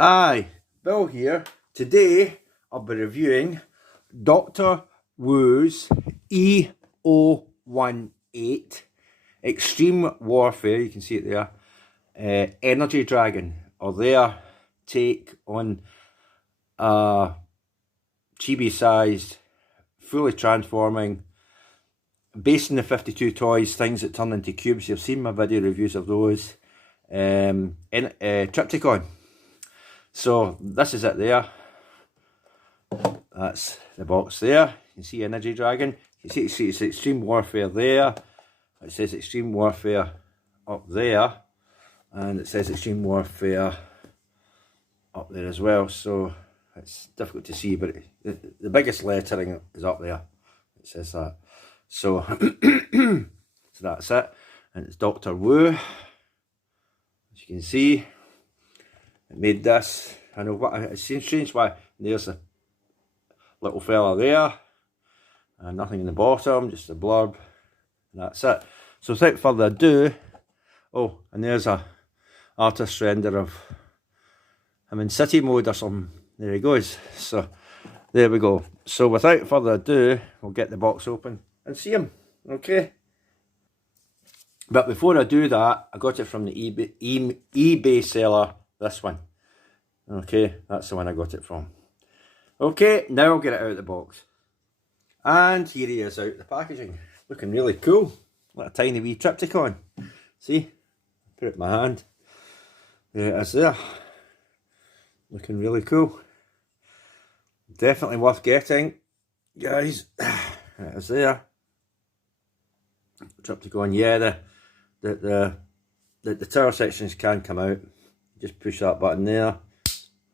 Hi, Bill here. Today I'll be reviewing Dr. Wu's E018 Extreme Warfare, you can see it there, Energy Dragon, or their take on a chibi-sized, fully transforming, based on the 52 toys, things that turn into cubes. You've seen my video reviews of those. Triptychon. So this is it there. That's the box there. You can see Energy Dragon. You see it's Extreme Warfare there. It says Extreme Warfare up there. And it says Extreme Warfare up there as well. So it's difficult to see, but the biggest lettering is up there. It says that. So, so that's it. And it's Dr. Wu. As you can see, it made this. I know what it seems strange why there's a little fella there and nothing in the bottom, just a blurb, and that's it. So without further ado, oh, and there's a artist render of him in city mode or something. There he goes. So there we go. So without further ado, we'll get the box open and see him. Okay. But before I do that, I got it from the eBay seller, this one. Okay, that's the one I got it from. Okay, now I'll get it out of the box. And here he is out of the packaging. Looking really cool. Like a tiny wee Triptychon. See? Put it in my hand. There it is there. Looking really cool. Definitely worth getting, guys. It is there. Triptychon, yeah, the tower sections can come out. Just push that button there,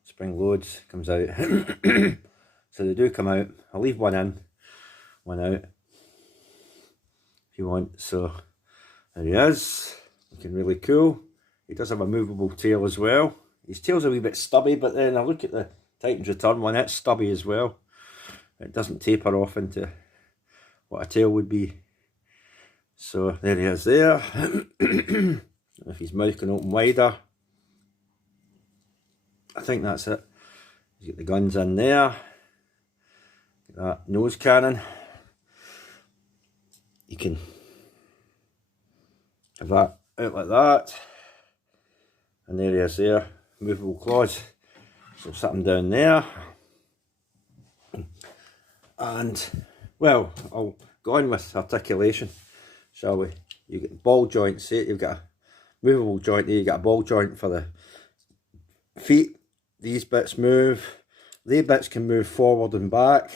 spring loads, comes out. So they do come out. I'll leave one in, one out if you want. So there he is, looking really cool. He does have a movable tail as well. His tail's a wee bit stubby, but then I look at the Titan's Return one, it's stubby as well. It doesn't taper off into what a tail would be. So there he is there. If his mouth can open wider, I think that's it. He's got the guns in there. Get that nose cannon. You can have that out like that. And there he is there. Movable claws. So something down there. And, well, I'll go on with articulation, shall we? You get ball joints, see, you've got a movable joint there, you got a ball joint for the feet. These bits move. They bits can move forward and back.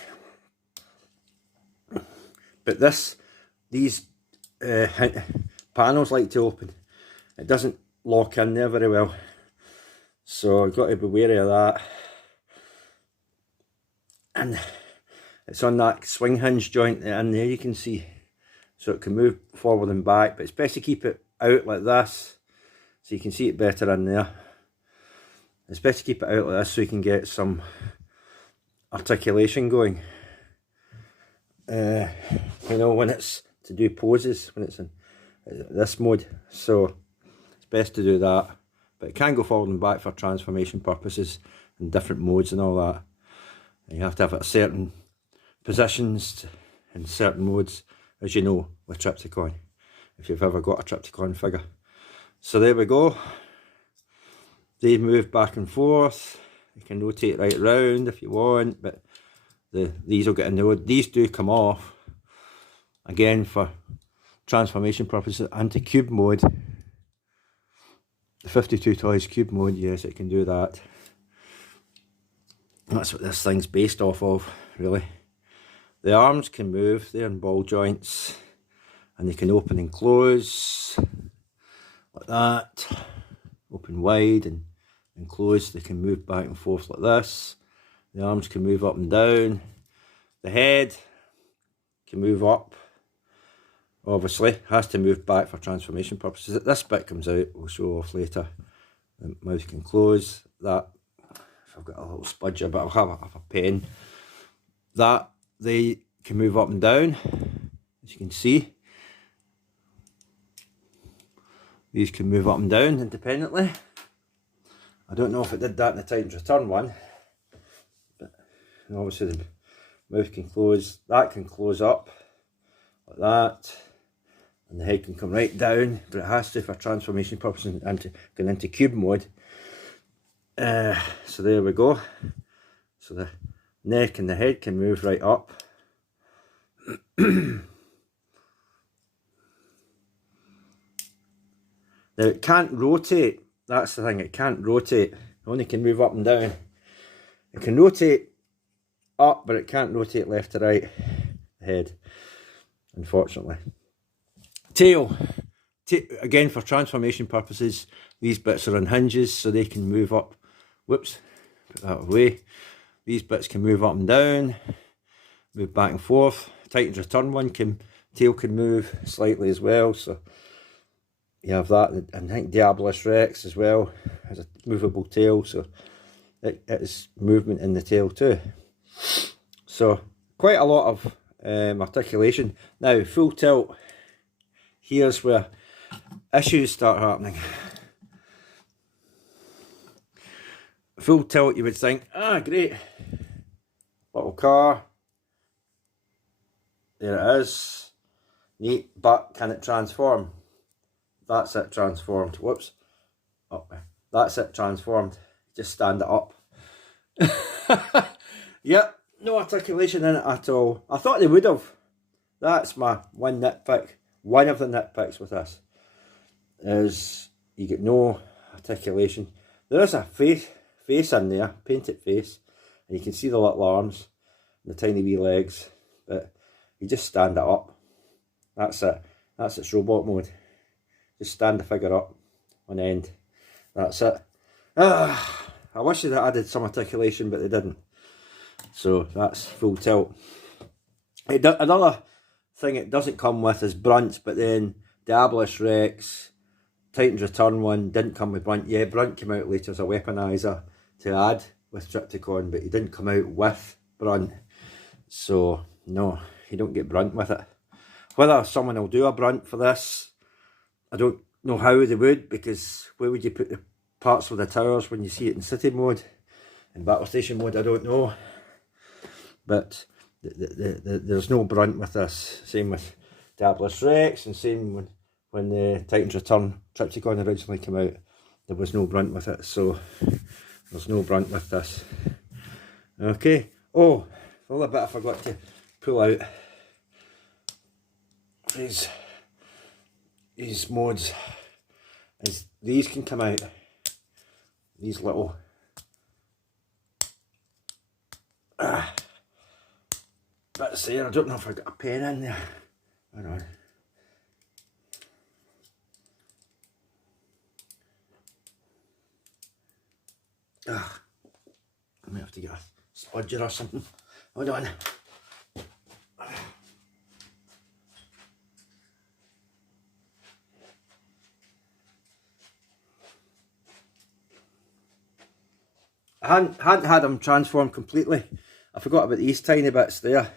But these panels like to open. It doesn't lock in there very well. So I've got to be wary of that. And it's on that swing hinge joint in there, you can see. So it can move forward and back, but it's best to keep it out like this, so you can see it better in there. It's best to keep it out like this so you can get some articulation going. You know, when it's to do poses, when it's in this mode. So it's best to do that. But it can go forward and back for transformation purposes in different modes and all that. And you have to have it at certain positions in certain modes, as you know, with Triptychon, if you've ever got a Triptychon figure. So there we go. They move back and forth. You can rotate right round if you want, but these will get in the road. These do come off, again, for transformation purposes, anti-cube mode. The 52 toys cube mode, yes, it can do that. That's what this thing's based off of, really. The arms can move, they're in ball joints, and they can open and close, like that. Open wide and close, they can move back and forth like this. The arms can move up and down. The head can move up, obviously, has to move back for transformation purposes. This bit comes out, we'll show off later. The mouth can close, that, if I've got a little spudger, but I'll have a pen. That, they can move up and down, as you can see. These can move up and down independently. I don't know if it did that in the Titans Return one, but obviously the mouth can close, that can close up like that, and the head can come right down, but it has to for transformation purposes and going into cube mode. So there we go. So the neck and the head can move right up. Now it can't rotate, that's the thing, it can't rotate, it only can move up and down. It can rotate up, but it can't rotate left to right, the head, unfortunately. Tail, again for transformation purposes, these bits are on hinges so they can move up, whoops, put that away. These bits can move up and down, move back and forth. Titans Return one, tail can move slightly as well, so you have that, and I think Diabolus Rex as well has a movable tail, so it is movement in the tail too. So quite a lot of articulation. Now full tilt, here's where issues start happening. Full tilt, you would think, ah, great, little car, there it is, neat, but can it transform? That's it transformed. Whoops. Oh, that's it transformed. Just stand it up. Yep, no articulation in it at all. I thought they would have. That's my one nitpick. One of the nitpicks with this is you get no articulation. There is a face in there, painted face, and you can see the little arms and the tiny wee legs, but you just stand it up. That's it. That's its robot mode. Just stand the figure up on end. That's it. I wish they'd added some articulation, but they didn't. So that's full tilt. Another thing it doesn't come with is brunt, but then Diabolus Rex, Titans Return one didn't come with brunt. Yeah, brunt came out later as a weaponizer to add with Triptychon, but he didn't come out with brunt. So no, you don't get brunt with it. Whether someone will do a brunt for this, I don't know how they would, because where would you put the parts of the towers when you see it in city mode? In battle station mode, I don't know. But there's no brunt with this. Same with Diabolus Rex, and same when the Titans Return Triptychon originally came out. There was no brunt with it, so there's no brunt with this. Okay. Oh, the other bit I forgot to pull out these modes is these can come out, these little bits there. I don't know if I got a pen in there. Hold on. I might have to get a spudger or something. Hold on. I hadn't had them transform completely. I forgot about these tiny bits there.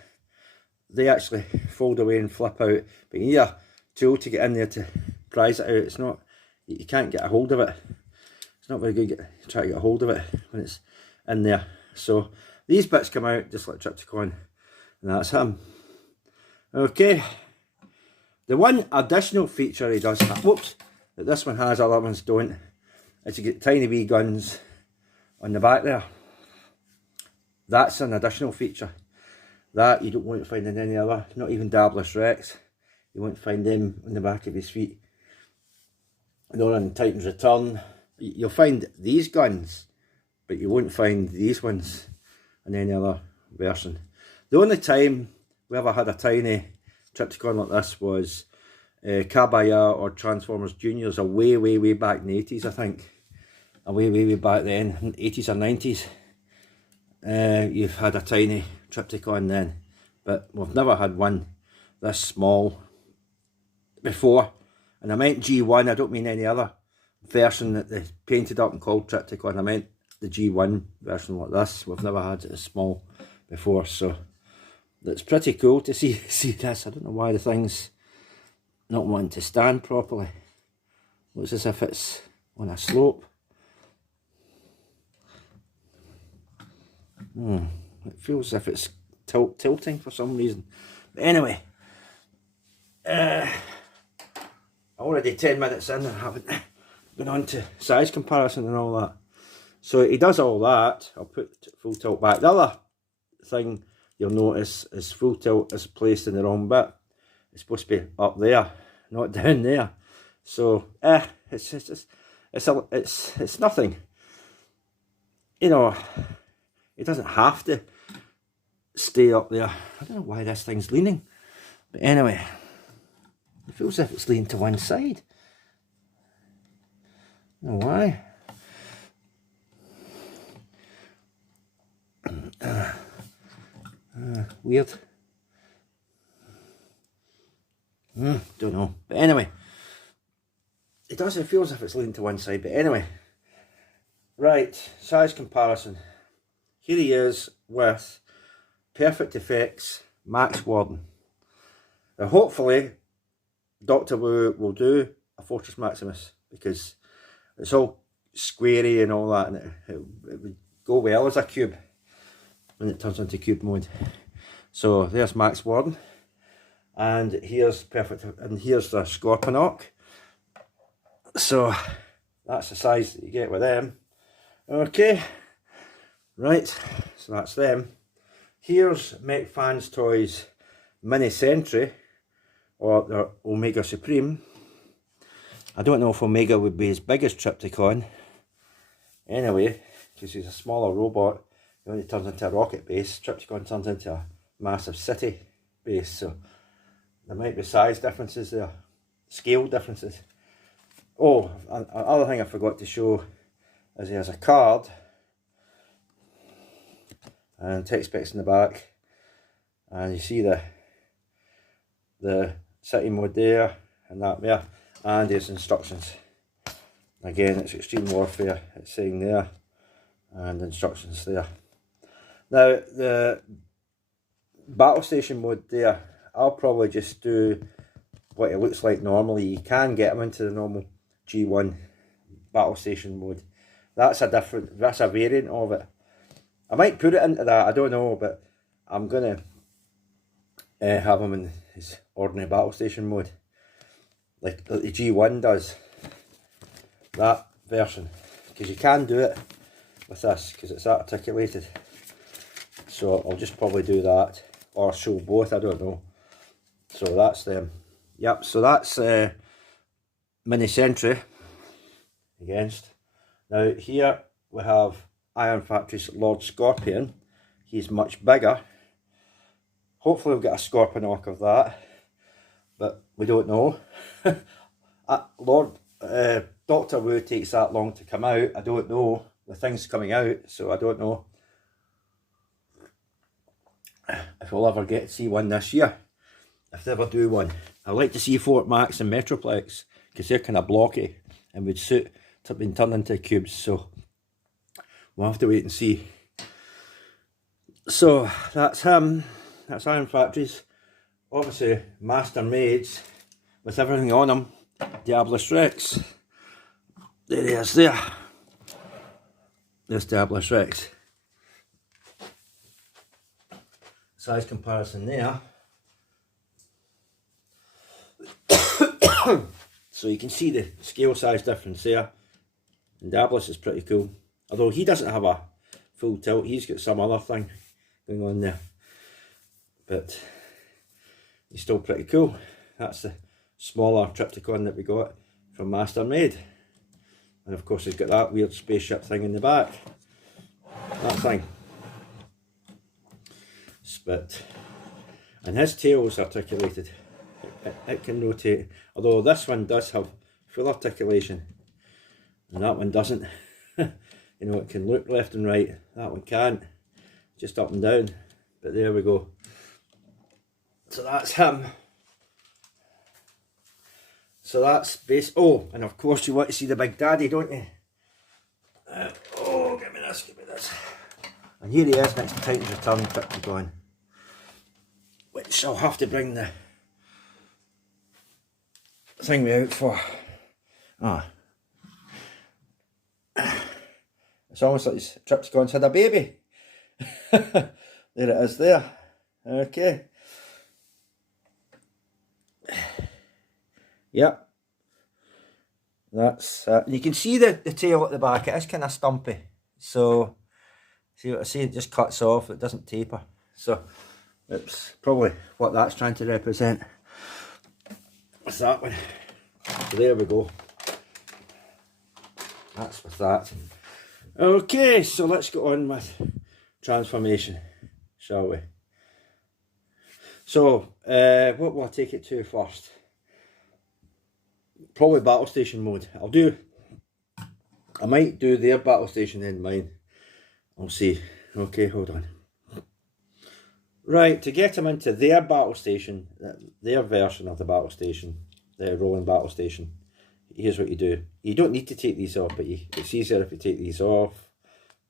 They actually fold away and flip out. But you need a tool to get in there to prise it out. It's not, you can't get a hold of it. It's not very good try to get a hold of it when it's in there. So these bits come out just like Triptychon, and that's him. Okay. The one additional feature he does have, whoops, that this one has, other ones don't, is you get tiny wee guns on the back there. That's an additional feature that you won't find in any other, not even Diabolus Rex. You won't find them on the back of his feet. Nor in Titans Return. You'll find these guns, but you won't find these ones in any other version. The only time we ever had a tiny Triptychon like this was Kabaya or Transformers Juniors, a way back in the 80s, I think. A way back then, 80s or 90s. You've had a tiny Triptychon then, but we've never had one this small before. And I meant G1, I don't mean any other version that they painted up and called Triptychon. I meant the G1 version like this. We've never had it as small before, so it's pretty cool to see this. I don't know why the thing's not wanting to stand properly. Looks as if it's on a slope. It feels as if it's tilting for some reason. But anyway, already 10 minutes in and I haven't been on to size comparison and all that. So he does all that. I'll put full tilt back. The other thing you'll notice is full tilt is placed in the wrong bit. It's supposed to be up there, not down there. So it's nothing. You know, it doesn't have to stay up there. I don't know why this thing's leaning, but anyway, it feels as if it's leaning to one side. I don't know why. Weird. Don't know. But anyway, it doesn't feel as if it's leaning to one side. But anyway, right, size comparison. Here he is with Perfect Effects Max Warden. Now hopefully Dr. Wu will do a Fortress Maximus, because it's all squarey and all that, and it would go well as a cube when it turns into cube mode. So there's Max Warden, and here's Perfect, and here's the Scorponok. So that's the size that you get with them. Okay, right, so that's them. Here's Mech Fans Toys Mini Sentry, or their Omega Supreme. I don't know if Omega would be as big as Triptychon. Anyway, because he's a smaller robot, he only turns into a rocket base. Triptychon turns into a massive city base, so there might be size differences there, scale differences. Oh, another thing I forgot to show is he has a card and text specs in the back, and you see the city mode there and that there, and his instructions. Again, it's Extreme Warfare, it's saying there, and instructions there. Now the battle station mode there, I'll probably just do what it looks like normally. You can get him into the normal G1 battle station mode. That's a variant of it. I might put it into that, I don't know, but I'm gonna have him in his ordinary battle station mode, like the G1 does, that version, because you can do it with this because it's articulated. So I'll just probably do that, or show both, I don't know. So that's them. Yep, so that's Mini Sentry against. Now here we have Iron Factory's Lord Scorpion. He's much bigger. Hopefully we'll get a Scorponok of that, but we don't know. Dr. Wu takes that long to come out. I don't know. The thing's coming out, so I don't know if we'll ever get to see one this year, if they ever do one. I'd like to see Fort Max and Metroplex, because they're kind of blocky and would suit to being turned into cubes, so we'll have to wait and see. So that's him, that's Iron Factories. Obviously master mades with everything on them. Diabolus Rex, there he is there. There's Diabolus Rex. Size comparison there. So you can see the scale size difference there. And Diabolus is pretty cool. Although he doesn't have a full tilt, he's got some other thing going on there. But he's still pretty cool. That's the smaller Triptychon that we got from Master Made. And of course he's got that weird spaceship thing in the back. That thing. Spit. And his tail is articulated. It can rotate. Although this one does have full articulation. And that one doesn't. You know, it can loop left and right. That one can't. Just up and down. But there we go. So that's him. So that's base. Oh, and of course you want to see the Big Daddy, don't you? Oh, give me this, give me this. And here he is next to Titan's Return Triptychon, which I'll have to bring the thing me out for. It's almost like Triptychon's had a baby. There it is there. Okay. Yep. That's and you can see the tail at the back. It is kind of stumpy. So see what I say? It just cuts off. It doesn't taper. So it's probably what that's trying to represent. What's that one? So there we go. That's with that. Okay, so let's go on with transformation, shall we? So, what will I take it to first? Probably battle station mode. I might do their battle station then mine. I'll see. Okay, hold on. Right, to get them into their battle station, their version of the battle station, the rolling battle station, here's what you do. You don't need to take these off, but it's easier if you take these off.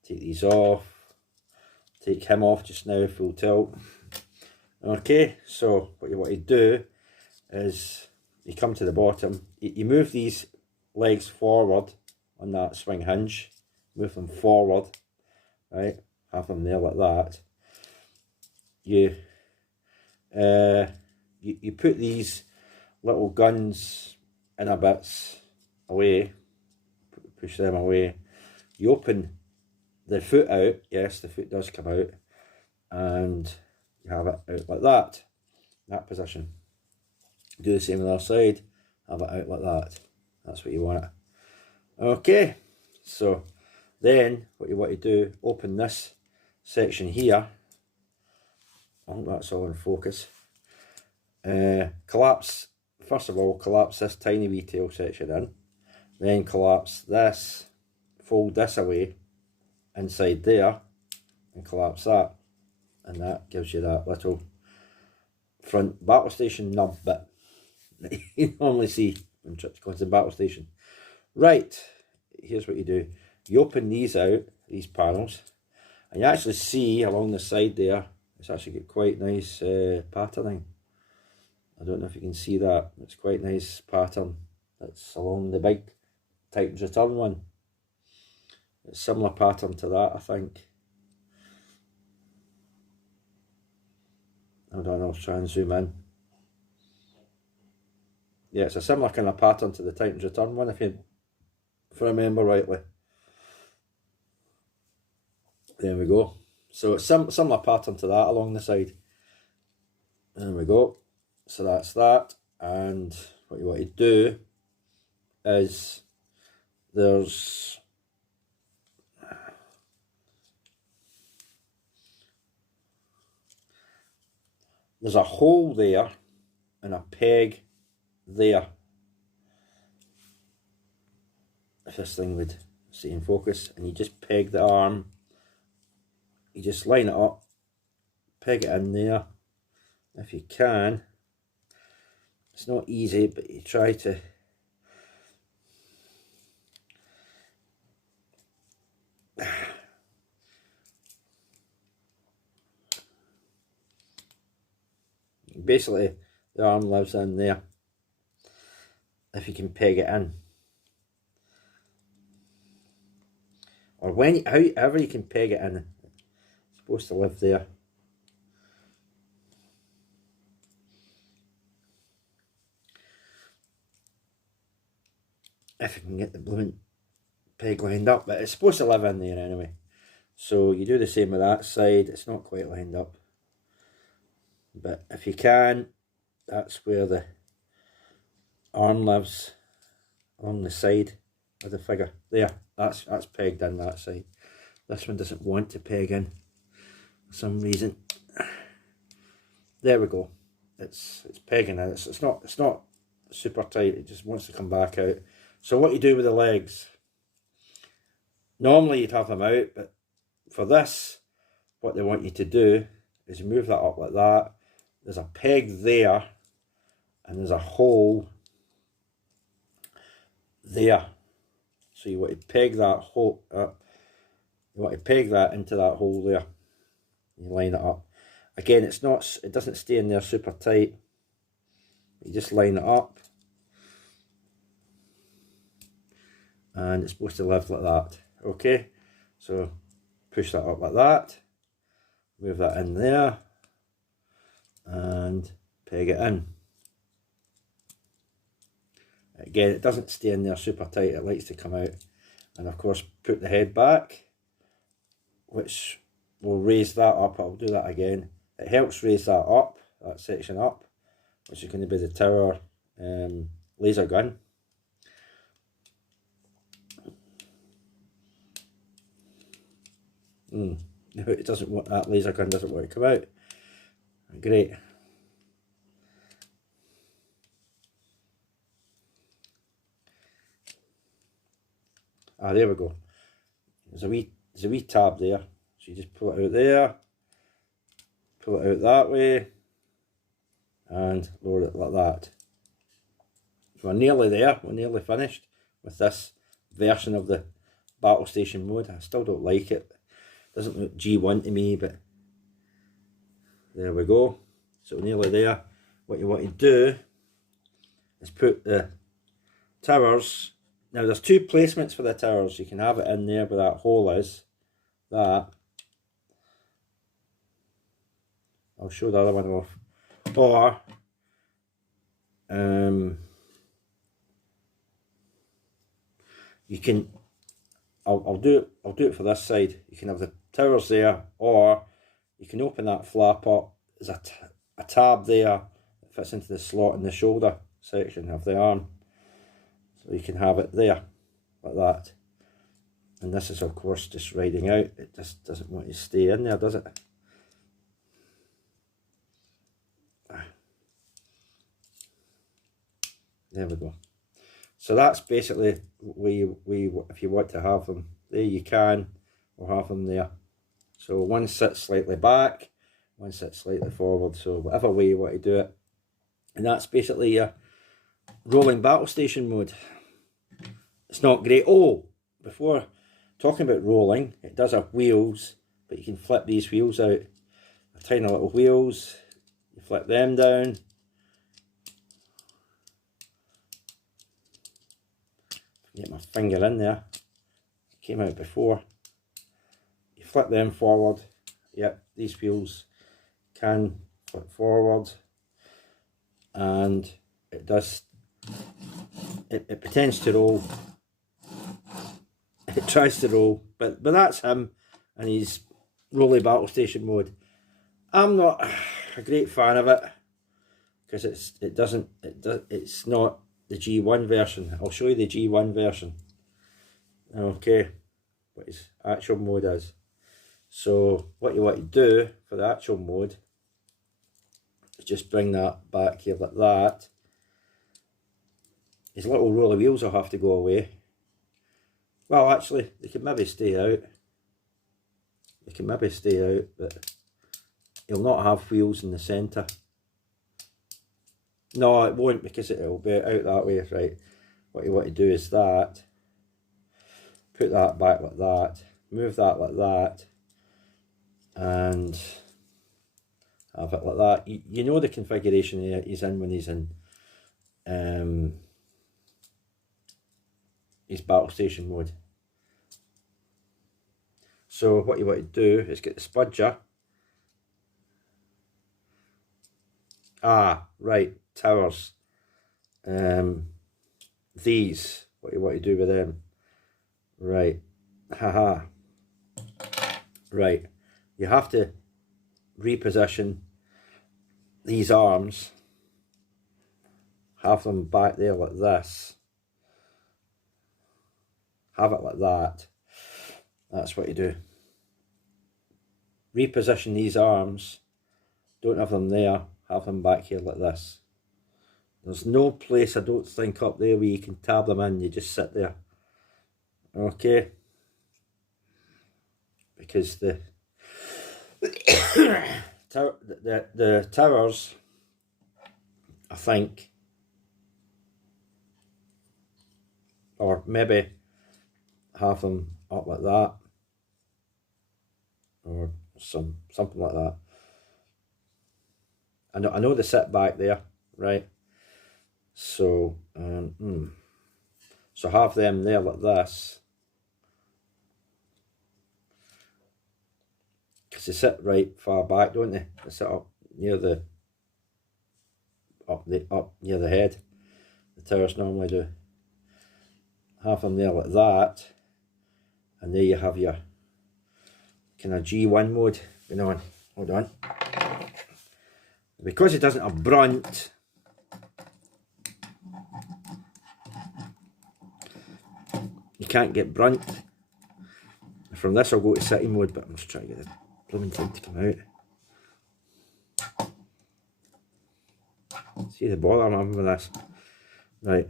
Take these off. Take him off just now, full tilt. Okay, so what you want to do is you come to the bottom, you move these legs forward on that swing hinge, move them forward, right, have them there like that. You put these little guns in a bits away, push them away. You open the foot out, yes, the foot does come out, and you have it out like that position. Do the same on the other side, have it out like that. That's what you want. Okay, so then what you want to do, open this section here. I think that's all in focus. Collapse, first of all, collapse this tiny wee tail section in. Then collapse this, fold this away inside there and collapse that. And that gives you that little front battle station nub bit that you normally see when trips go to the battle station. Right, here's what you do. You open these out, these panels, and you actually see along the side there, it's actually got quite nice patterning. I don't know if you can see that. It's quite nice pattern that's along the big Titans Return one. It's similar pattern to that, I think. Hold on, I'll try and zoom in. Yeah, it's a similar kind of pattern to the Titans Return one, if I remember rightly. There we go. So it's similar pattern to that along the side. There we go. So that's that. And what you want to do is there's a hole there and a peg there. If this thing would stay in focus, and you just peg the arm, you just line it up, peg it in there if you can. It's not easy, but you try to. Basically, the arm lives in there. If you can peg it in, or however you can peg it in, it's supposed to live there. If you can get the blooming peg lined up, but it's supposed to live in there anyway. So you do the same with that side. It's not quite lined up, but if you can, that's where the arm lives, along the side of the figure. There, that's pegged in that side. This one doesn't want to peg in for some reason. There we go. It's pegging in. It's not super tight. It just wants to come back out. So what you do with the legs, normally you'd have them out, but for this, what they want you to do is you move that up like that. There's a peg there, and there's a hole there. So you want to peg that hole up. You want to peg that into that hole there. You line it up. Again, it doesn't stay in there super tight. You just line it up. And it's supposed to live like that. Okay, so push that up like that. move that in there and peg it in. Again, it doesn't stay in there super tight, it likes to come out. And of course, put the head back, which will raise that up. I'll do that again. It helps raise that up, that section up, which is going to be the tower laser gun. No, it doesn't want, that laser gun doesn't want to come out. Great. Ah, there we go. There's a wee tab there. So you just pull it out there, pull it out that way, and lower it like that. We're nearly there, we're nearly finished with this version of the battle station mode. I still don't like it. Doesn't look G1 to me, but there we go. So we're nearly there. What you want to do is put the towers. Now there's two placements for the towers. You can have it in there where that hole is. That. I'll show the other one off. Or you can. I'll do it for this side. You can have the towers there, or you can open that flap up. There's a tab there that fits into the slot in the shoulder section of the arm. So you can have it there, like that. And this is of course just riding out. It just doesn't want to stay in there, does it? There we go. So that's basically we if you want to have them there, you can, or have them there. So one sits slightly back, one sits slightly forward, so whatever way you want to do it. And that's basically your rolling battle station mode. It's not great. Oh, before talking about rolling, it does have wheels, but you can flip these wheels out. Tiny little wheels, you flip them down. Get my finger in there. It came out before. You flip them forward. Yep, these wheels can flip forward, and it does. It pretends to roll. It tries to roll, but that's him and his rolly battle station mode. I'm not a great fan of it because it's not the G1 version. I'll show you the G1 version. Okay, what his actual mode is. So what you want to do for the actual mode is just bring that back here like that. His little roller wheels will have to go away. Well, actually, they can maybe stay out. They can maybe stay out, but he'll not have wheels in the centre. No, it won't, because it'll be out that way, right? What you want to do is that. Put that back like that. Move that like that. And have it like that. You know the configuration he's in when he's in his battle station mode. So what you want to do is get the spudger. Ah, right, towers. These, what you want to do with them. Right, haha. Right, you have to reposition these arms. Have them back there like this. Have it like that. That's what you do. Reposition these arms. Don't have them there. Have them back here like this. There's no place, I don't think, up there where you can tab them in. You just sit there. Okay. Because the towers, I think, or maybe have them up like that, or something like that. I know they sit back there, right? So so have them there like this. because they sit right far back, don't they? They sit up near the up near the head. The towers normally do. Have them there like that, and there you have your kind of G1 mode going on. Hold on. Because it doesn't have brunt, you can't get brunt. From this I'll go to city mode, but I'm just trying to get the blooming thing to come out. See the bother I'm having with this. Right.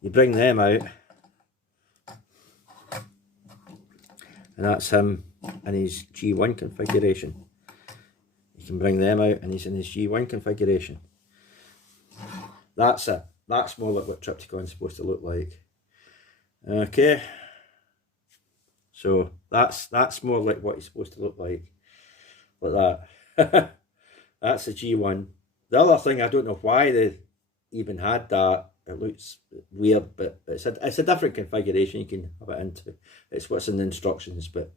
You bring them out, and that's him in his G1 configuration. You can bring them out and he's in his G1 configuration. That's it. That's more like what Triptychon's supposed to look like. Okay. So that's more like what he's supposed to look like that. That's the G1. The other thing, I don't know why they even had that. It looks weird, but it's a different configuration you can have it into. It's what's in the instructions, but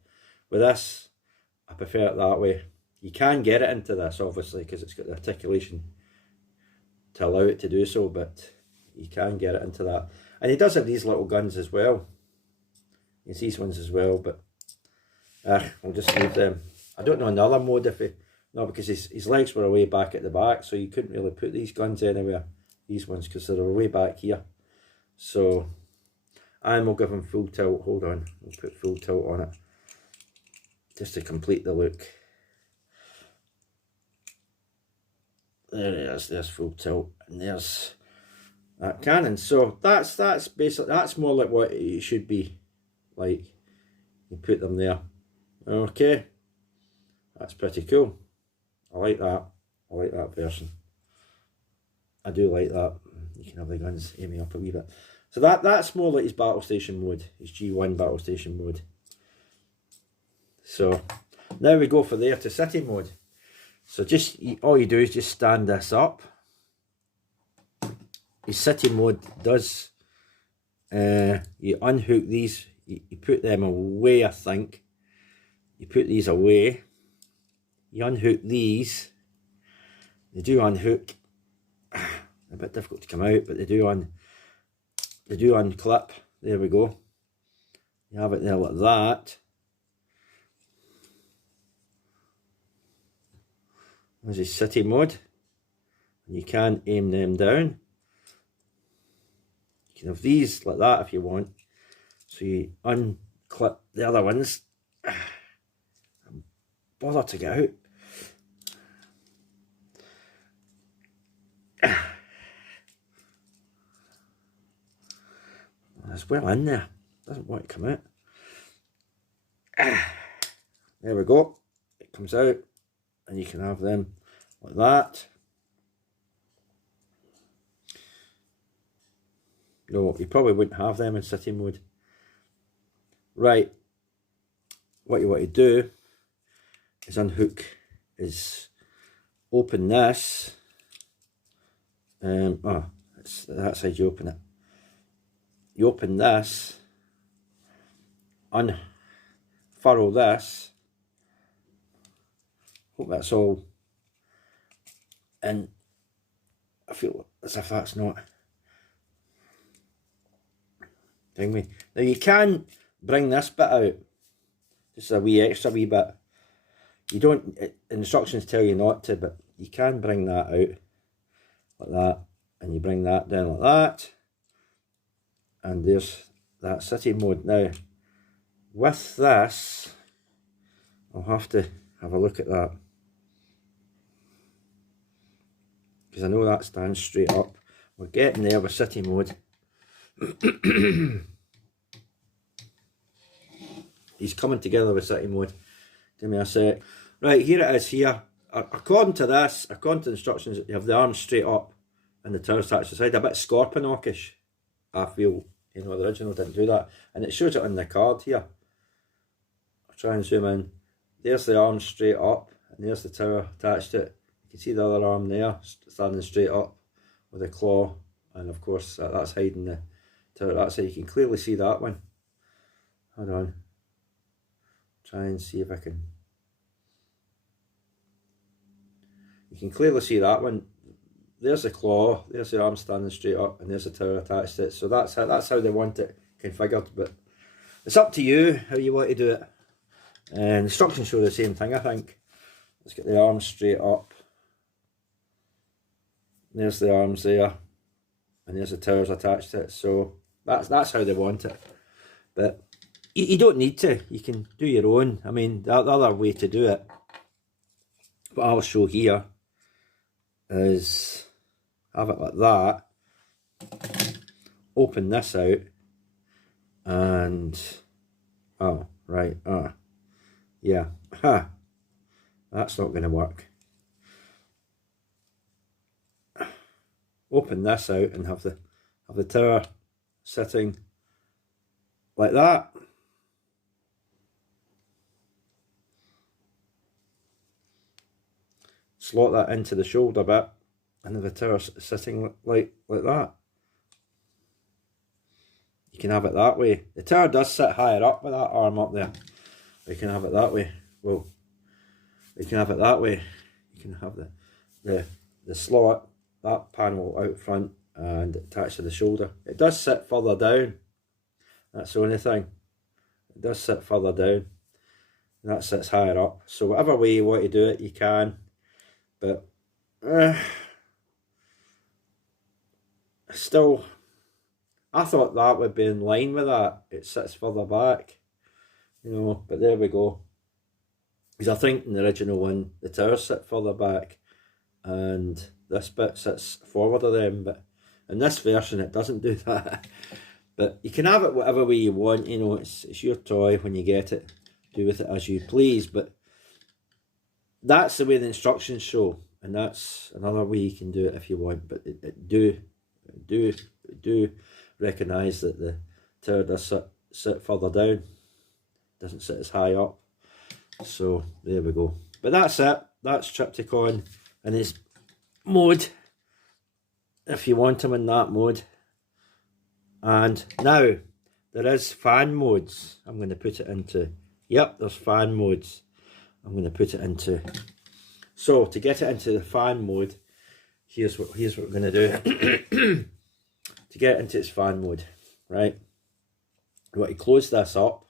with this, I prefer it that way. You can get it into this, obviously, because it's got the articulation to allow it to do so, but you can get it into that. And he does have these little guns as well. He has these ones as well, but I'll just leave them. I don't know another mode if he... No, because his legs were away back at the back, so you couldn't really put these guns anywhere. These ones, because they're way back here. So, and we'll give him full tilt. Hold on, we'll put full tilt on it, just to complete the look. There it is, there's full tilt, and there's that cannon. So that's basically, that's more like what it should be like. You put them there. Okay, that's pretty cool. I like that. I like that version. I do like that. You can have the guns aiming up a wee bit. So that's more like his battle station mode, his G1 battle station mode. So now we go for there to city mode. So just all you do is just stand this up. His city mode does, you unhook these, you put them away, I think. You put these away. You unhook these. They do unhook. A bit difficult to come out, but they do unclip. There we go. You have it there like that. There's his city mode. And you can aim them down. You can have these like that if you want. So you unclip the other ones. Bother to get out. It's well in there. Doesn't want to come out. There we go. It comes out, and you can have them like that. No, you probably wouldn't have them in city mode. Right. What you want to do is unhook, is open this. It's that side you open it. You open this, unfurl this. Hope that's all. And I feel as if that's not doing me. Now you can bring this bit out, just a wee extra wee bit. You don't, instructions tell you not to, but you can bring that out like that, and you bring that down like that, and there's that city mode. Now with this, I'll have to have a look at that, because I know that stands straight up. We're getting there with city mode. He's coming together with city mode. Give me a sec. Right, here it is here. According to this, according to the instructions, you have the arms straight up and the towers attached to the side. A bit Scorponok-ish, I feel. You know, the original didn't do that. And it shows it on the card here. I'll try and zoom in. There's the arm straight up, and there's the tower attached to it. You can see the other arm there, standing straight up with a claw. And of course, that's hiding the tower. That's how you can clearly see that one. Hold on. Try and see if I can You can clearly see that one. There's the claw, there's the arm standing straight up, and there's the tower attached to it. So that's how they want it configured, but it's up to you how you want to do it. And instructions show the same thing, I think. Let's get the arms straight up. There's the arms there, and there's the towers attached to it. So that's how they want it. But you don't need to. You can do your own. I mean, the other way to do it, what I'll show here, is have it like that, open this out, and oh right, yeah, that's not going to work. Open this out and have the tower sitting like that. Slot that into the shoulder bit, and have the tower sitting like that. You can have it that way. The tower does sit higher up with that arm up there. You can have it that way. Well, you can have it that way. You can have the slot, that panel out front and attached to the shoulder. It does sit further down. That's the only thing. It does sit further down. And that sits higher up. So whatever way you want to do it, you can. But still, I thought that would be in line with that. It sits further back, you know, but there we go. Because I think in the original one, the towers sit further back and this bit sits forward of them, but in this version it doesn't do that. But you can have it whatever way you want, you know, it's your toy when you get it. Do with it as you please, but that's the way the instructions show, and that's another way you can do it if you want. But do recognise that the tower does sit further down, doesn't sit as high up. So there we go. But that's it. That's Triptychon in his mode, if you want him in that mode. And now there is fan modes. I'm going to put it into, yep, there's fan modes. I'm going to put it into, so to get it into the fan mode, here's what we're going to do. To get into its fan mode, right, you want to close this up,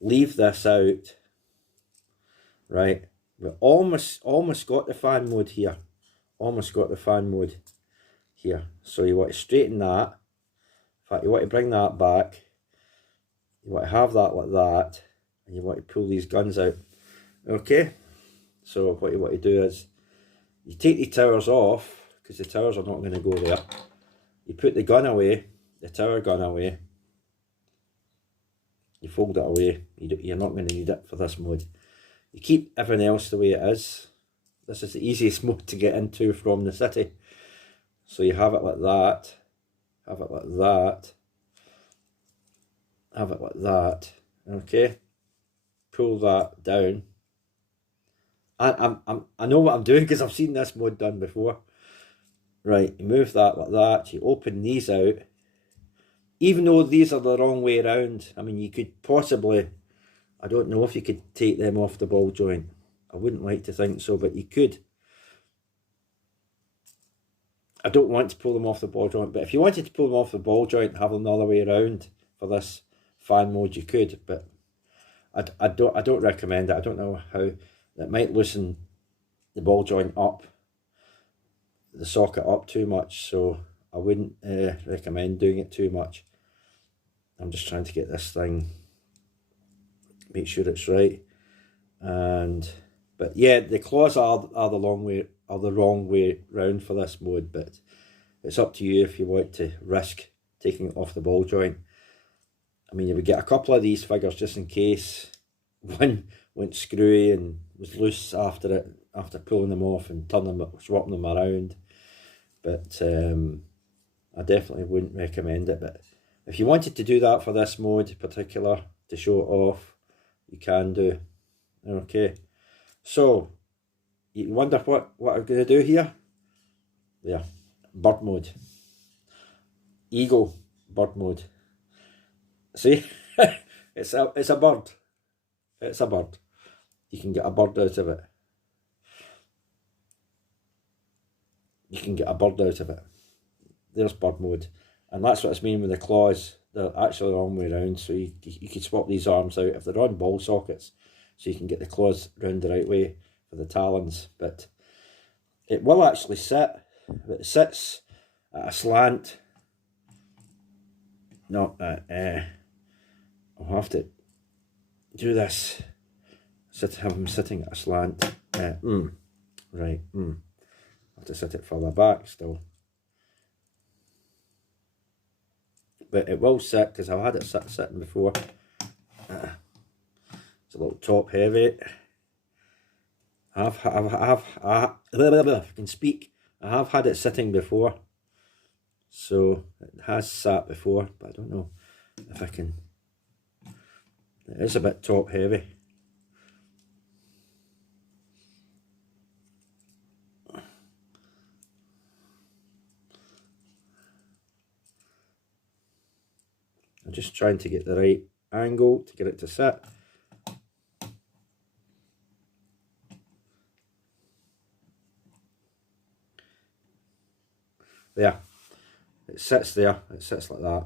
leave this out, right. We've almost got the fan mode here, almost got the fan mode here. So you want to straighten that. In fact, you want to bring that back, you want to have that like that, and you want to pull these guns out. Okay, so what you want to do is you take the towers off, because the towers are not going to go there. You put the gun away, the tower gun away, you fold it away. You're not going to need it for this mode. You keep everything else the way it is. This is the easiest mode to get into from the city. So you have it like that, have it like that, have it like that, okay? Pull that down. I know what I'm doing because I've seen this mode done before. Right, you move that like that, you open these out. Even though these are the wrong way around, I mean, you could possibly, I don't know if you could take them off the ball joint. I wouldn't like to think so, but you could. I don't want to pull them off the ball joint, but if you wanted to pull them off the ball joint and have them the other way around for this fan mode, you could, but I don't recommend it. I don't know how. It might loosen the ball joint up, the socket up too much, so I wouldn't recommend doing it too much. I'm just trying to get this thing, make sure it's right. But yeah, the claws are the wrong way round for this mode, but it's up to you if you want to risk taking it off the ball joint. I mean, you would get a couple of these figures just in case one went screwy and was loose after pulling them off and swapping them around. But I definitely wouldn't recommend it. But if you wanted to do that for this mode in particular, to show it off, you can do. Okay, so you wonder what I'm going to do here? Yeah, bird mode. Eagle bird mode. See, it's a bird. It's a bird. You can get a bird out of it. you can get a bird out of it. There's bird mode. And that's what I mean with the claws. They're actually the wrong way around, so you can swap these arms out if they're on ball sockets, so you can get the claws round the right way for the talons. But it will actually sit, but it sits at a slant. Not at, I'll have to do this. Have them sitting at a slant. Right. I'll have to sit it further back still. But it will sit, because I've had it sitting before. It's a little top heavy. I can speak. I have had it sitting before, so it has sat before, but I don't know if I can. It is a bit top heavy. I'm just trying to get the right angle to get it to sit. There, it sits there, it sits like that.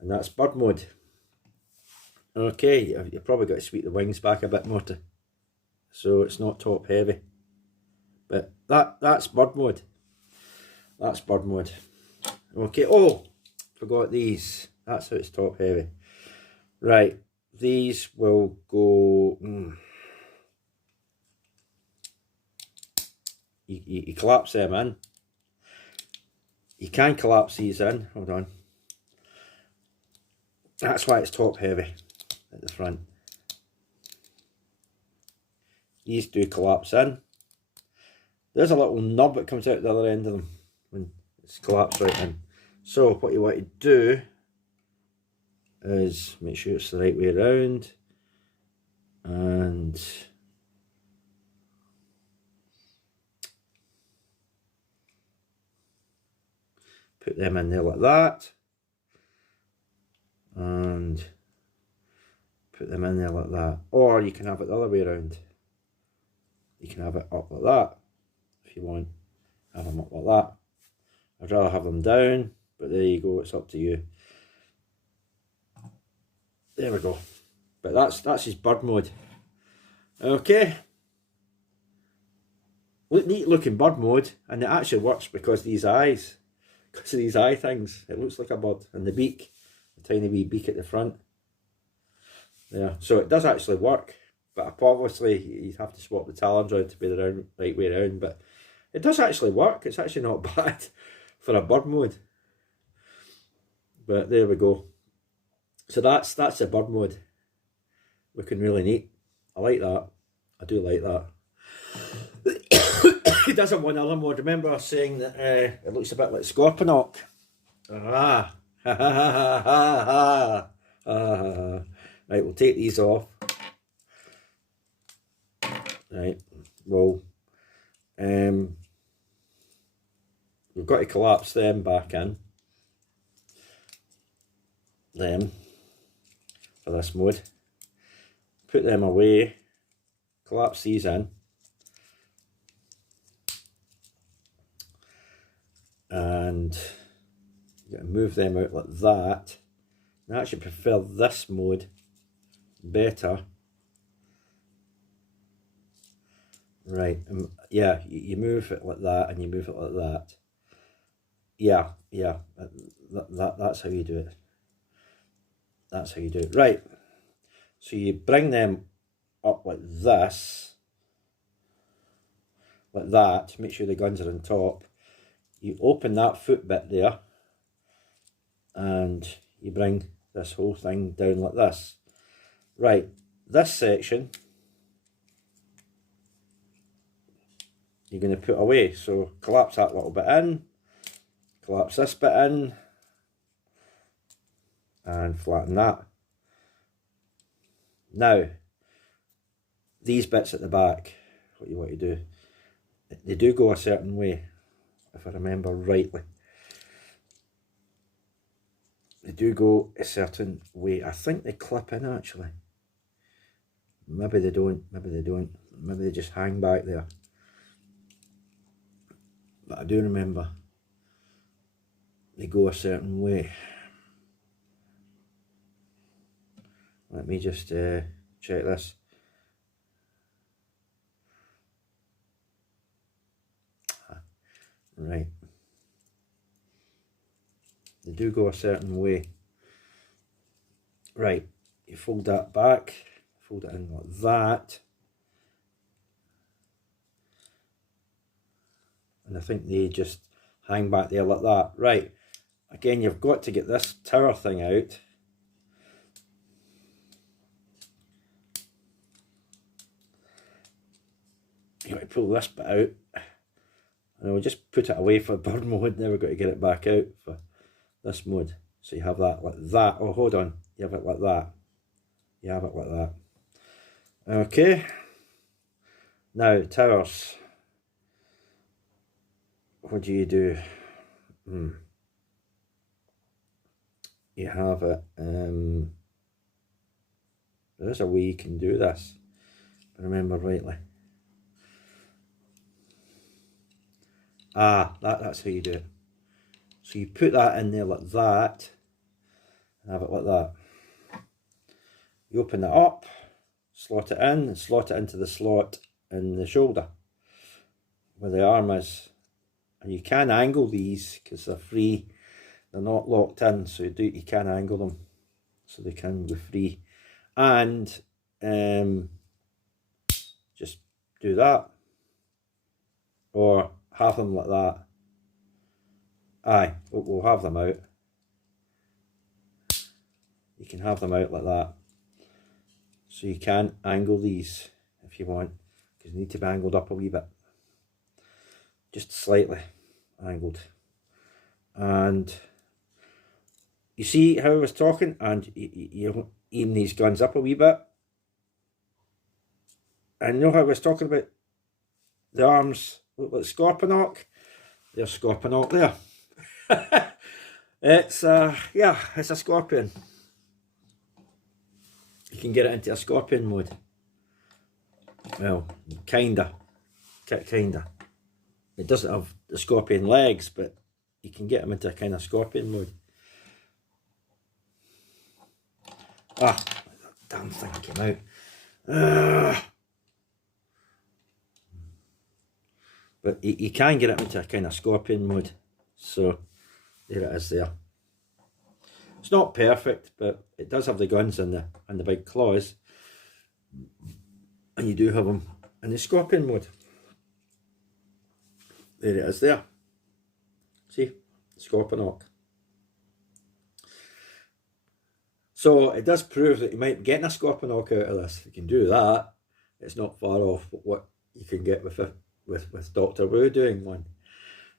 And that's bird mode. Okay, you've probably got to sweep the wings back a bit more so it's not top heavy. But that's bird mode. That's bird mode. Okay, oh, forgot these. That's how it's top heavy. Right, these will go. You collapse them in. You can collapse these in. Hold on. That's why it's top heavy at the front. These do collapse in. There's a little nub that comes out the other end of them when it's collapsed right in. So what you want to do is make sure it's the right way around, and put them in there like that, and put them in there like that. Or you can have it the other way around. You can have it up like that if you want. Have them up like that. I'd rather have them down, but there you go, it's up to you. There we go. But that's his bird mode. Okay. Neat looking bird mode, and it actually works because of these eyes. Because of these eye things. It looks like a bird. And the beak, the tiny wee beak at the front. Yeah, so it does actually work. But obviously you'd have to swap the talons around to be the right way around. But it does actually work. It's actually not bad for a bird mode. But there we go. So that's the bird mode. Looking really neat. I like that. I do like that. He does have one other mode. Remember I was saying that it looks a bit like Scorponok. Ah. Ha ha ha ha ha. Right, we'll take these off. Right, well, we've got to collapse them back in. Them. For this mode. Put them away. Collapse these in. And you're going to move them out like that. I actually prefer this mode better. Right, yeah, you move it like that and you move it like that. Yeah, that's how you do it. That's how you do it. Right, so you bring them up like this, like that, make sure the guns are on top. You open that foot bit there, and you bring this whole thing down like this. Right, this section, you're going to put away. So collapse that little bit in, collapse this bit in, and flatten that. Now, these bits at the back, what you want to do, they do go a certain way, if I remember rightly. They do go a certain way. I think they clip in actually. Maybe they don't, maybe they don't. Maybe they just hang back there. but I do remember they go a certain way. Let me just check this. Right. They do go a certain way. Right, you fold that back, fold it in like that. And I think they just hang back there like that. Right, again, you've got to get this tower thing out. You got to pull this bit out. And I'll just put it away for bird mode. Never got to get it back out for this mode. So you have that like that. Oh, hold on. You have it like that. You have it like that. Okay. Now, towers. What do? You have it. There's a way you can do this, if I remember rightly. Ah, that's how you do it. So you put that in there like that, and have it like that. You open it up, slot it in, and slot it into the slot in the shoulder, where the arm is. And you can angle these, because they're free. They're not locked in, so you can angle them, so they can be free. And just do that. Or have them like that. Aye, we'll have them out. You can have them out like that. So you can angle these if you want, because they need to be angled up a wee bit. Just slightly angled. And you see how I was talking, and you aim these guns up a wee bit. And you know how I was talking about the arms look like Scorponok? There's Scorponok there. It's yeah, it's a scorpion. You can get it into a scorpion mode. Well, kinda. It doesn't have the scorpion legs, but you can get them into a kind of scorpion mode. Ah, that damn thing came out. But you can get it into a kind of scorpion mode. So there it is there. It's not perfect, but it does have the guns and the big claws. And you do have them in the scorpion mode. There it is there. See? Scorponok. So it does prove that you might be getting a Scorponok out of this. You can do that. It's not far off what you can get with Dr. Wu doing one.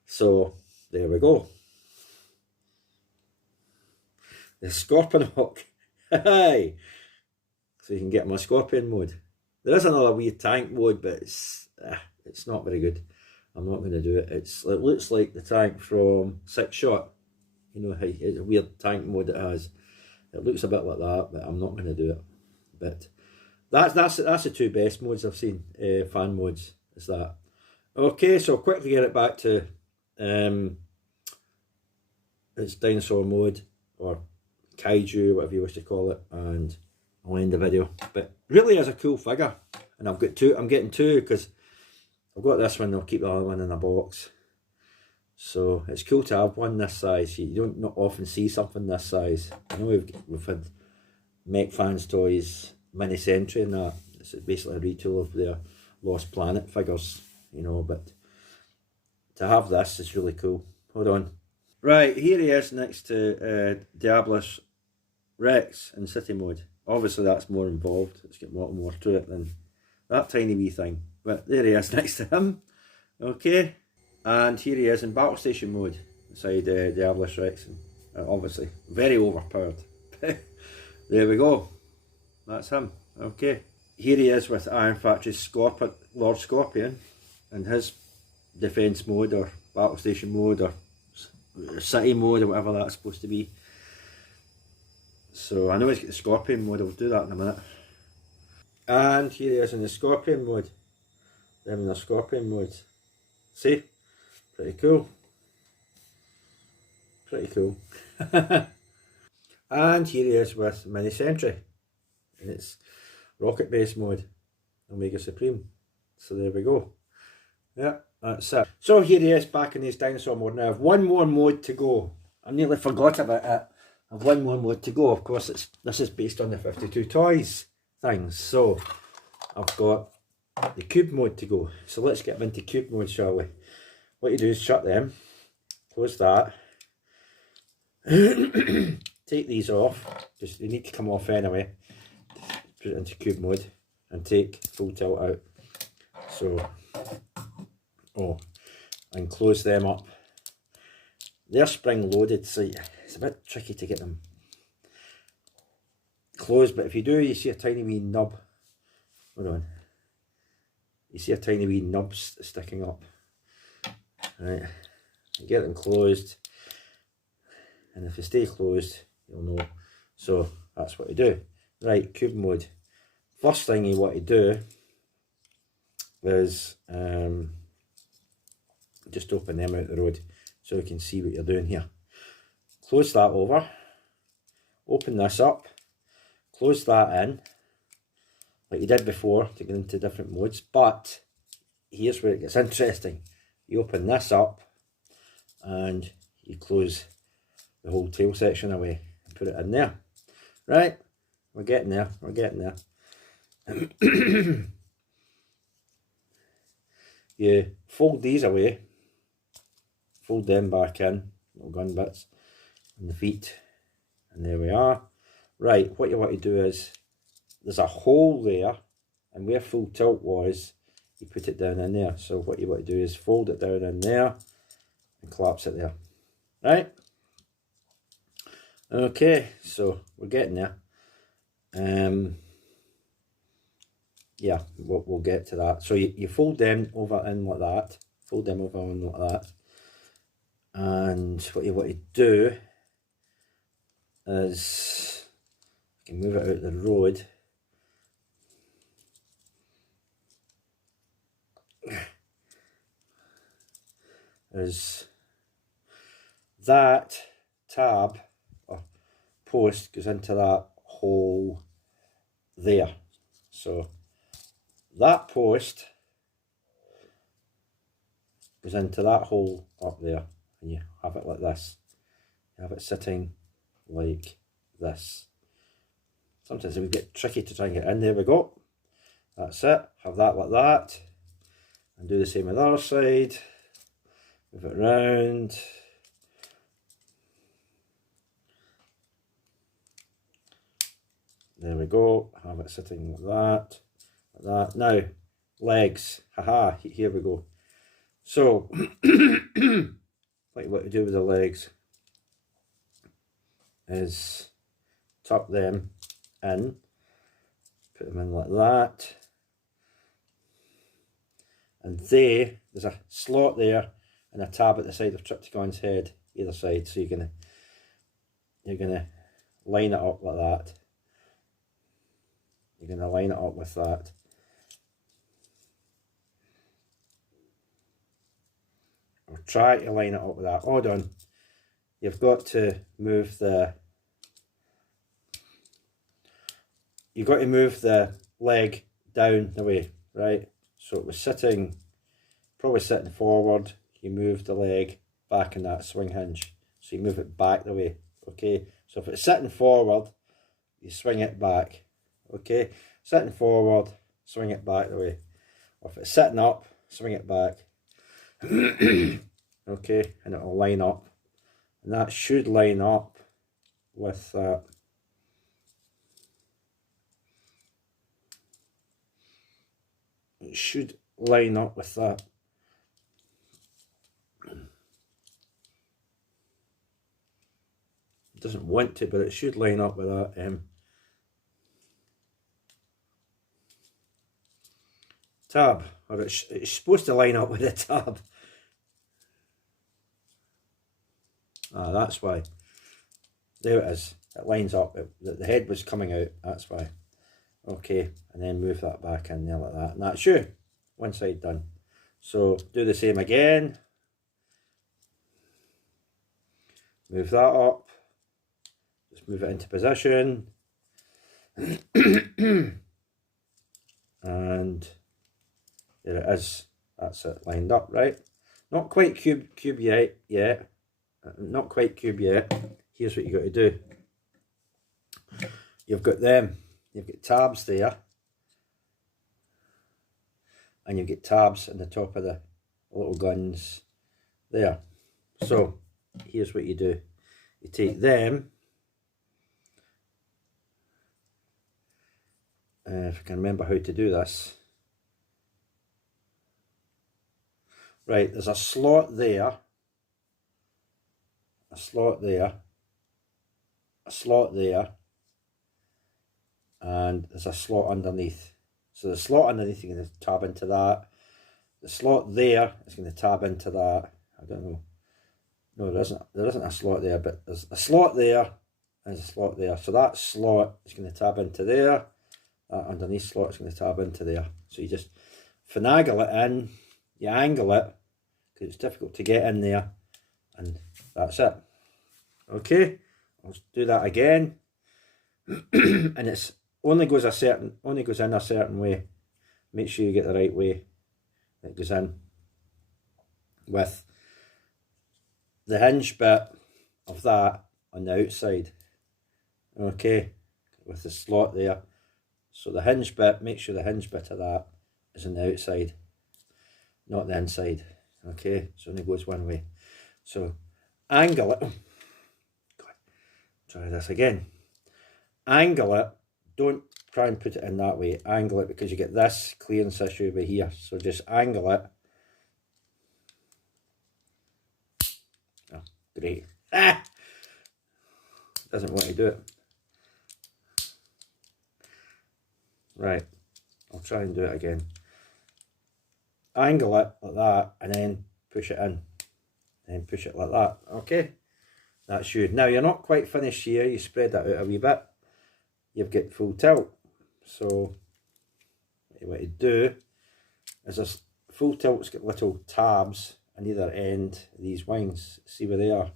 So there we go. The Scorponok. Hey! So you can get my scorpion mode. There is another wee tank mode, but it's not very good. I'm not going to do it. It looks like the tank from Six Shot. You know, it's a weird tank mode it has. It looks a bit like that, but I'm not going to do it. But that's the two best modes I've seen. Fan modes is that. Okay, so I'll quickly get it back to its dinosaur mode, or kaiju, whatever you wish to call it, and I'll end the video. But really is a cool figure, and I'm getting two because I've got this one. I'll keep the other one in a box. So it's cool to have one this size. You don't not often see something this size. I know we've had Mech Fans Toys Mini Century and that. It's basically a retool of their Lost Planet figures, you know. But to have this is really cool. Hold on. Right, here he is next to Diablos Rex in City Mode. Obviously that's more involved. It's got a lot more to it than that tiny wee thing. But there he is next to him. Okay. And here he is in Battle Station mode inside Diablos Rex. Obviously very overpowered. There we go. That's him. Okay. Here he is with Iron Factory's Lord Scorpion in his defense mode, or Battle Station mode, or City mode, or whatever that's supposed to be. So I know he's got the Scorpion mode. I'll do that in a minute. And here he is in the Scorpion mode. Them in the Scorpion mode. See? Pretty cool. Pretty cool. And here he is with Mini Sentry in its rocket base mode, Omega Supreme. So there we go. Yeah, that's it. So here he is back in his dinosaur mode. Now I have one more mode to go. I nearly forgot about it. I have one more mode to go. Of course, this is based on the 52 Toys things. So I've got the cube mode to go. So let's get into cube mode, shall we? What you do is shut them, close that, take these off, just they need to come off anyway, put it into cube mode and take full tilt out. So, and close them up. They're spring loaded, so it's a bit tricky to get them closed, but if you do, you see a tiny wee nub. Hold on. You see a tiny wee nub sticking up. Right, get them closed, and if they stay closed, you'll know. So that's what you do. Right, cube mode. First thing you want to do is just open them out the road so you can see what you're doing here. Close that over, open this up, close that in, like you did before to get into different modes, but here's where it gets interesting. You open this up and you close the whole tail section away and put it in there. Right, we're getting there, we're getting there. You fold these away, fold them back in, little gun bits, and the feet, and there we are. Right, what you want to do is, there's a hole there, and where full tilt was, you put it down in there. So what you want to do is fold it down in there and collapse it there. Right? Okay, so we're getting there. Yeah, we'll get to that. So you fold them over in like that. Fold them over in like that. And what you want to do is, you can move it out the road. Is that tab or post goes into that hole there. So that post goes into that hole up there, and you have it like this. You have it sitting like this. Sometimes it would get tricky to try and get in. There we go. That's it. Have that like that. And do the same with the other side. Move it around. There we go. Have it sitting like that. Like that. Now, legs. Haha, here we go. So, what to do with the legs is tuck them in. Put them in like that. And there's a slot there and a tab at the side of Triptychon's head, either side. So you're gonna line it up like that. You're gonna line it up with that. Or try to line it up with that. Hold on. You've got to move the leg down the way, right? So it was sitting, probably sitting forward. You move the leg back in that swing hinge. So you move it back the way, okay? So if it's sitting forward, you swing it back, okay? Sitting forward, swing it back the way. Or if it's sitting up, swing it back. Okay, and it'll line up. And that should line up with that. It should line up with that. It doesn't want to, but it should line up with that tab, or it's supposed to line up with the tab. Ah, that's why. There it is. It lines up. The head was coming out. That's why. Okay, and then move that back in there like that. And that's you. One side done. So do the same again. move that up, just move it into position, and there it is. That's it lined up, right? Not quite cube yet. Not quite cube yet. Here's what you got to do. You've got them. You've got tabs there, and you get tabs on the top of the little guns there. So here's what you do. You take them, if I can remember how to do this. Right, there's a slot there, a slot there, a slot there, and there's a slot underneath. So the slot underneath, you're going to tab into that. The slot there is going to tab into that. I don't know. No, there isn't a slot there, but there's a slot there, and there's a slot there. So that slot is going to tab into there. That underneath slot is going to tab into there. So you just finagle it in, you angle it, because it's difficult to get in there, and that's it. Okay, I'll do that again. And it's only goes in a certain way. Make sure you get the right way it goes in, with the hinge bit of that on the outside. Okay, with the slot there. So the hinge bit, make sure the hinge bit of that is on the outside, not the inside. Okay, so it only goes one way. So angle it. God, try this again. Angle it. Don't try and put it in that way. Angle it, because you get this clearance issue over here. So just angle it. Oh, great. Ah! Doesn't want to do it. Right, I'll try and do it again. Angle it like that, and then push it in. And push it like that. Okay, that's you. Now you're not quite finished here. You spread that out a wee bit. You've got full tilt. So what you want to do is this full tilt's got little tabs on either end of these wings. See where they are?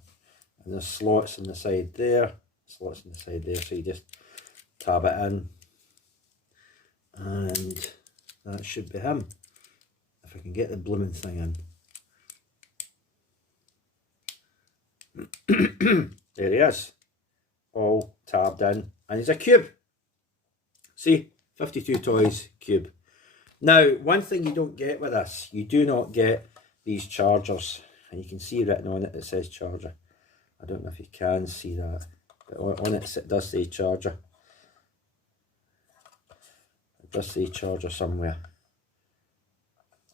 And there's slots on the side there, slots on the side there. So you just tab it in, and that should be him. If I can get the blooming thing in. There he is, all tabbed in, and he's a cube. See, 52 toys, cube. Now, one thing you don't get with this, you do not get these chargers, and you can see written on it, it says charger. I don't know if you can see that, but on it, it does say charger. It does say charger somewhere.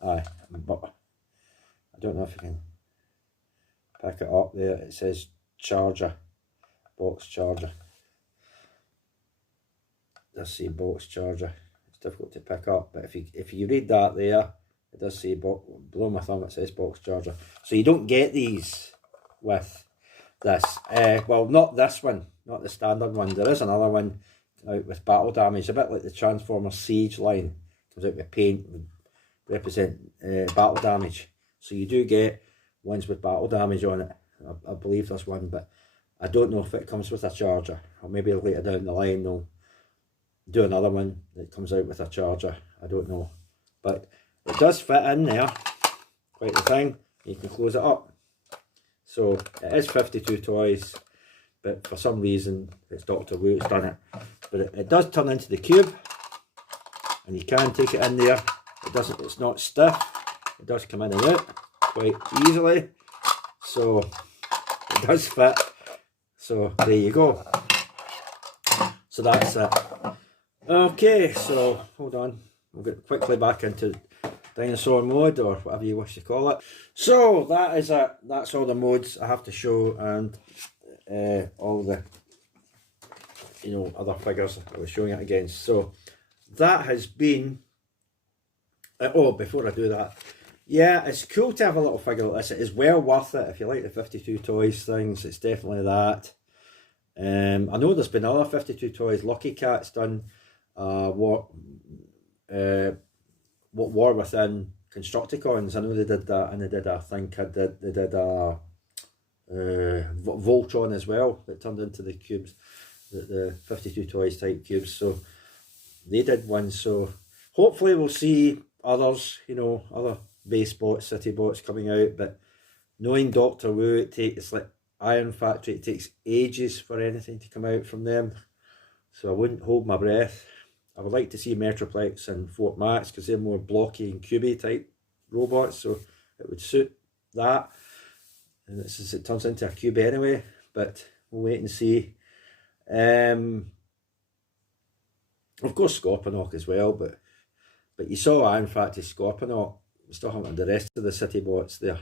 Aye, but I don't know if you can pick it up there. It says charger, box charger. It does say box charger. It's difficult to pick up, but if you read that there, it does say below my thumb. It says box charger. So you don't get these with this. Well, not this one, not the standard one. There is another one out with battle damage, a bit like the Transformer Siege line. Comes out with paint, represent battle damage. So you do get ones with battle damage on it. I believe there's one, but I don't know if it comes with a charger, or maybe later down the line they'll do another one that comes out with a charger. I don't know, but it does fit in there quite the thing. You can close it up. So it is 52 toys, but for some reason it's Dr. Wu that's done it. But it does turn into the cube, and you can take it in there. It's not stiff. It does come in and out quite easily. So it does fit. So there you go. So that's it. Okay, so hold on. We'll get quickly back into dinosaur mode, or whatever you wish to call it. So that is it. That's all the modes I have to show, and all the other figures I was showing it against. So that has been oh, before I do that, yeah, it's cool to have a little figure like this. It is well worth it if you like the 52 toys things. It's definitely that. I know there's been other 52 toys. Lucky Cat's done what War Within Constructicons. I know they did that, and they did, I think, they did Voltron as well, that turned into the cubes, the 52 Toys type cubes. So they did one. So hopefully we'll see others, you know, other base bots, city bots coming out. But knowing Doctor-Wu, it's like Iron Factory, it takes ages for anything to come out from them. So I wouldn't hold my breath. I would like to see Metroplex and Fort Max, because they're more blocky and cubey type robots, so it would suit that. And since it turns into a cube anyway, but we'll wait and see. Of course Scorponok as well, but you saw Iron Factory Scorponok. We still haven't the rest of the city bots there.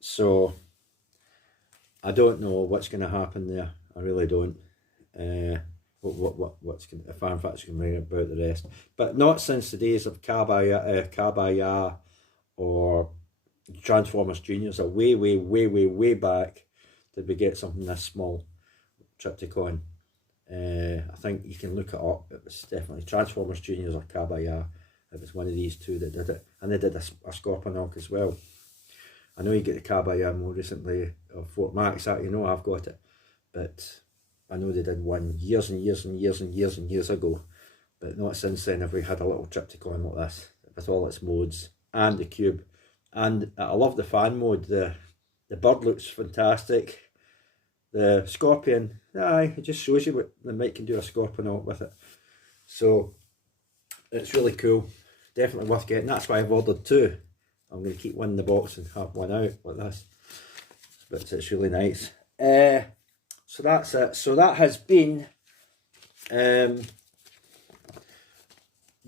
So I don't know what's going to happen there. I really don't. What's going if Iron Factory can bring about the rest, but not since the days of Kabaya or Transformers Juniors. Are way back did we get something this small. Triptychon. I think you can look it up. It was definitely Transformers Juniors or Kabaya. It was one of these two that did it, and they did a Scorponok as well. I know you get the Kabaya more recently, or Fort Max. That you know I've got it, but I know they did one years ago, but not since then have we had a little Triptychon like this with all its modes and the cube. And I love the fan mode. The bird looks fantastic. The Scorpion, aye, it just shows you what the Mike can do a Scorponok with it. So it's really cool. Definitely worth getting. That's why I've ordered two. I'm going to keep one in the box and have one out like this. But it's really nice. So that's it. So that has been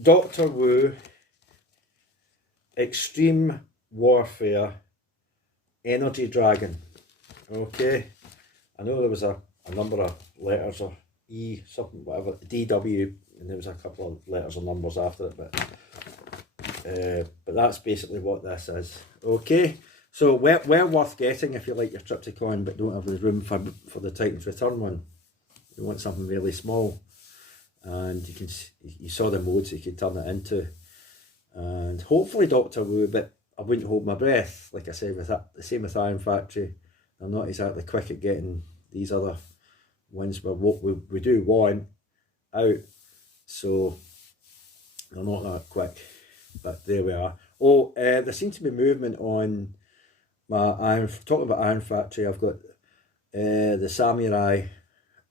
Doctor-Wu Extreme Warfare Energy Dragon. Okay. I know there was a number of letters or E something, whatever, DW, and there was a couple of letters or numbers after it, but that's basically what this is. Okay, so well worth getting if you like your Triptychon but don't have the room for the Titan's Return one. You want something really small, and you saw the modes you could turn it into, and hopefully Doctor-Wu, but I wouldn't hold my breath. Like I said, with that, the same with Iron Factory. I'm not exactly quick at getting these other ones, but what we do want out, so they're not that quick. But there we are. Oh, there seems to be movement on my talking about Iron Factory. I've got the Samurai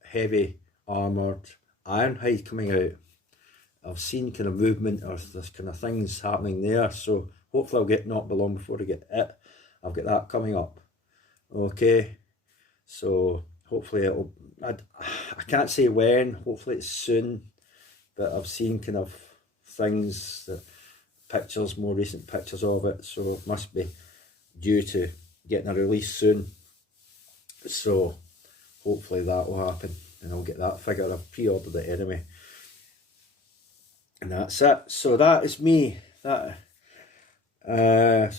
heavy armoured Ironhide coming out. I've seen kind of movement, or there's kind of things happening there, so hopefully I'll get not be long before I get it. I've got that coming up. Okay, so hopefully it'll, I can't say when, hopefully it's soon, but I've seen kind of things, that pictures, more recent pictures of it, so it must be due to getting a release soon. So hopefully that will happen and I'll get that figure. I've pre-ordered it anyway. And that's it. So that is me. So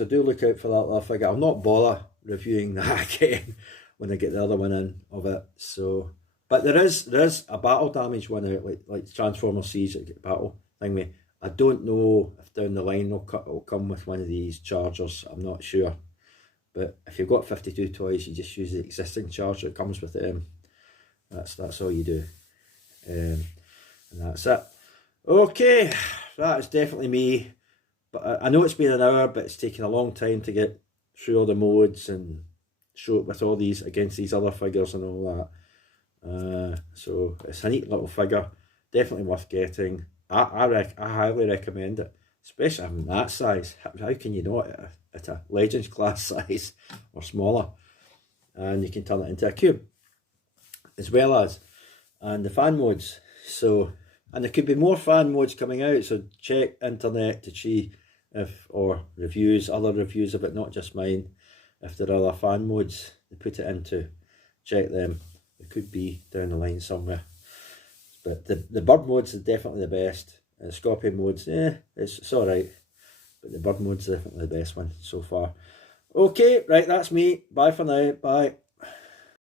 do look out for that little figure. I'll not bother reviewing that again when I get the other one in of it. So, but there is a battle damage one out, like Transformer Siege battle thing. I don't know if down the line it'll come with one of these chargers. I'm not sure. But if you've got 52 toys, you just use the existing charger that comes with them. That's all you do. And that's it. Okay, that is definitely me. But I know it's been an hour, but it's taken a long time to get through all the modes and show it with all these against these other figures and all that. So it's a neat little figure, definitely worth getting. I highly recommend it, especially having that size. How can you not at a Legends class size or smaller? And you can turn it into a cube, as well as, and the fan modes. So, and there could be more fan modes coming out, so check internet to see if, or reviews, other reviews of it, not just mine. If there are other fan modes they put it into, check them. It could be down the line somewhere. But the bird modes is definitely the best. The Scorpion modes, it's alright. But the bird mode's definitely the best one so far. Okay, right, that's me. Bye for now. Bye.